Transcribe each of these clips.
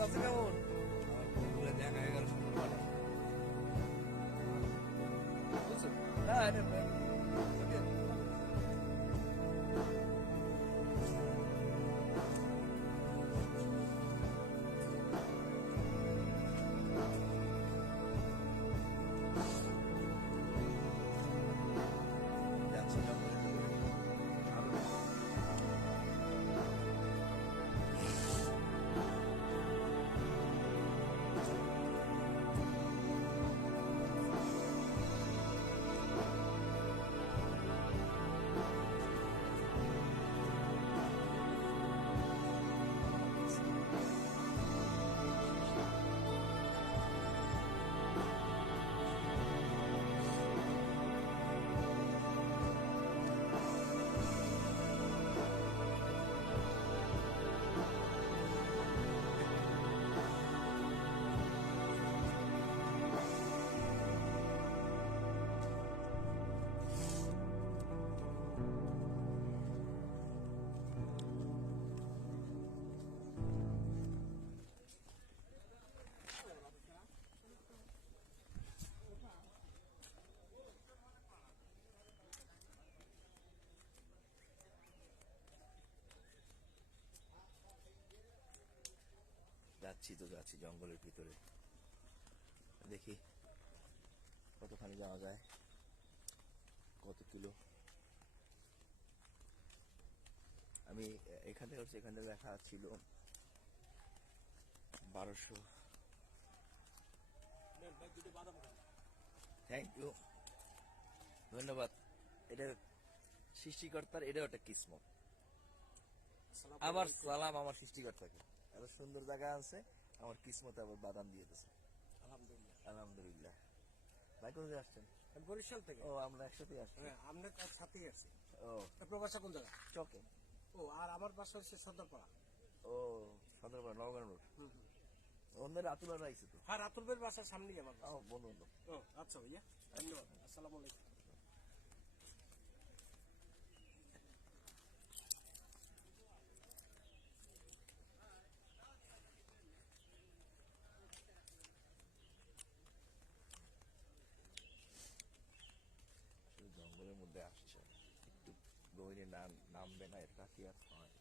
আছে কেমন দেখা হয়ে গেল বুঝছ না যাচ্ছি তো যাচ্ছি জঙ্গলের ভিতরে। দেখি কতখানি যাওয়া যায় কত কিলো। আমি এখান থেকে হচ্ছে এখানে লেখা ছিল বারোশো। থ্যাংক ইউ ধন্যবাদ। এটা সৃষ্টিকর্তার এটাও একটা কিসমত। আবার সালাম আমার সৃষ্টিকর্তাকে। এত সুন্দর জায়গা আছে আমার কিসমত আবার বাদাম দিয়ে দিয়েছে আলহামদুলিল্লাহ। আলহামদুলিল্লাহ। ভাই কোথায় আসছেন? আমি বরিশাল থেকে। ও আমরা একসাথে আসছি। হ্যাঁ কাছ সাথেই আছি। ও। আপনার বাসা কোন জায়গা চকে। ও আর আমার বাসা হচ্ছে সর্দারপাড়া ও সদরপাড়া নবগান রোড অন্যের আতুলার আইছে তো? হ্যাঁ রাতুলবের বাসার সামনেই আমার ও বন্ধু। ও আচ্ছা ভাইয়া ধন্যবাদ। আসসালামু আলাইকুম শুধু জঙ্গলের মধ্যে আসছে গভীরে নাম নামবে না এটা কি আর হয়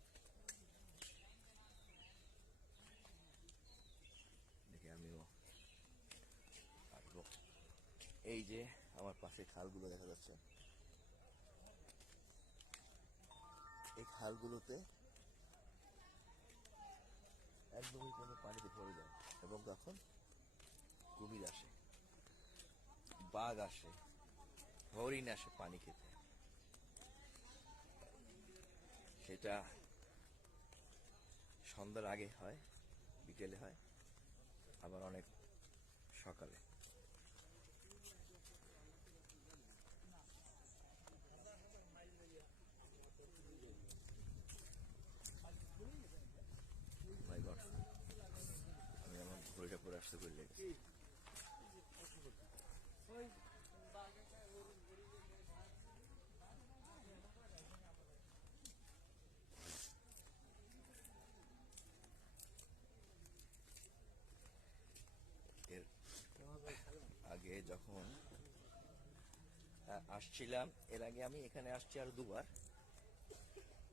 দেখি আমিও আসব এই যে আমার পাশে খালগুলো দেখা যাচ্ছে এই খালগুলোতে একদমই কোনো পানিতে পড়ে যায় এবং তখন কুমির আসে বাঘ আসে হরিণ আসে পানি খেতে সেটা সন্ধ্যার আগে হয়, বিকেলে হয়, আবার অনেক সকালে. আমি আমার ঘড়িটা পরে আসতে করে লেগেছি এর আগে যখন আহ, আসছিলাম, এর আগে আমি এখানে আসছি আর দুবার।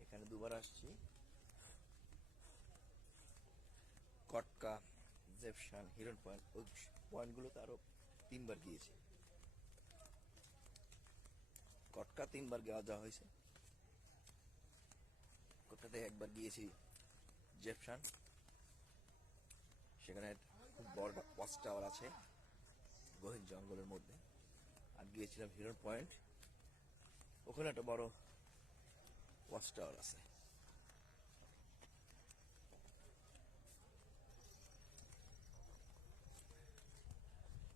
এখানে দুবার আসছি। কটকা জেপশান হিরন পয়েন্ট, ওই পয়েন্টগুলোতে আরও তিনবার গিয়েছি। কটকা তিনবার যাওয়া যাওয়া হয়েছে। কটকাতে একবার গিয়েছি জেপশান সেখানে খুব বড় ওয়াচ টাওয়ার আছে, গহীন জঙ্গলের মধ্যে। আর গিয়েছিলাম হিরন পয়েন্ট। ওখানে একটা বড় ওয়াচ টাওয়ার আছে।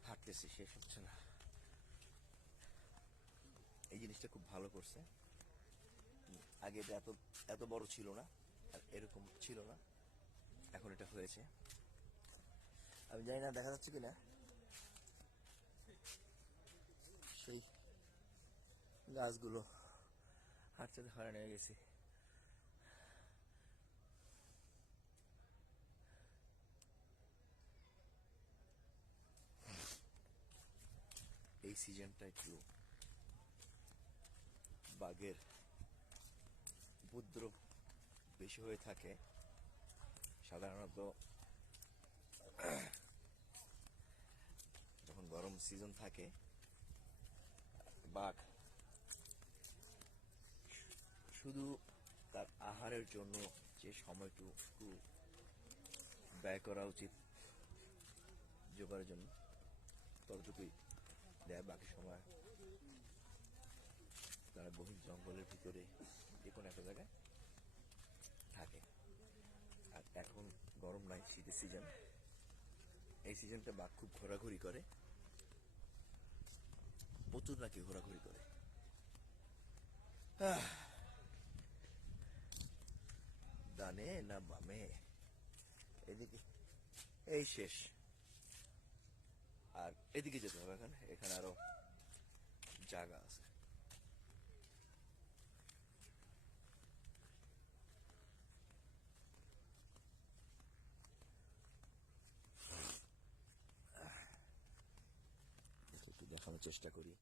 হাঁটতেছি, শেষ হচ্ছে না। এই জিনিসটা খুব ভালো করছে। আগে এটা এত এত বড় ছিল না, আর এরকম ছিল না। এখন এটা হয়েছে। আমি জানি না, দেখা যাচ্ছে কিনা। গাছগুলো হাঁটতে হয়রান নিয়ে গেছি। এই সিজনটা একটু বাঘের উপদ্রব বেশি হয়ে থাকে। সাধারণত যখন গরম সিজন থাকে, বাঘ শুধু তার আহারের জন্য যে সময়টুকু ব্যয় করা উচিত, জোগাড়ের জন্য, ততটুকুই দেয় বাকি সময়। তারা বহির জঙ্গলের ভিতরে যে কোনো একটা জায়গায় থাকে। আর এখন গরম নাই, শীতের সিজন এই সিজনটা বাঘ খুব ঘোরাঘুরি করে। প্রচুর নাকি ঘোরাঘুরি করে। আহ। ডানে না, বামে। এদিকে। এই শেষ। আর এদিকে যেতে হবে এখানে। এখানে আরও জায়গা আছে। একটু দেখানোর চেষ্টা করি।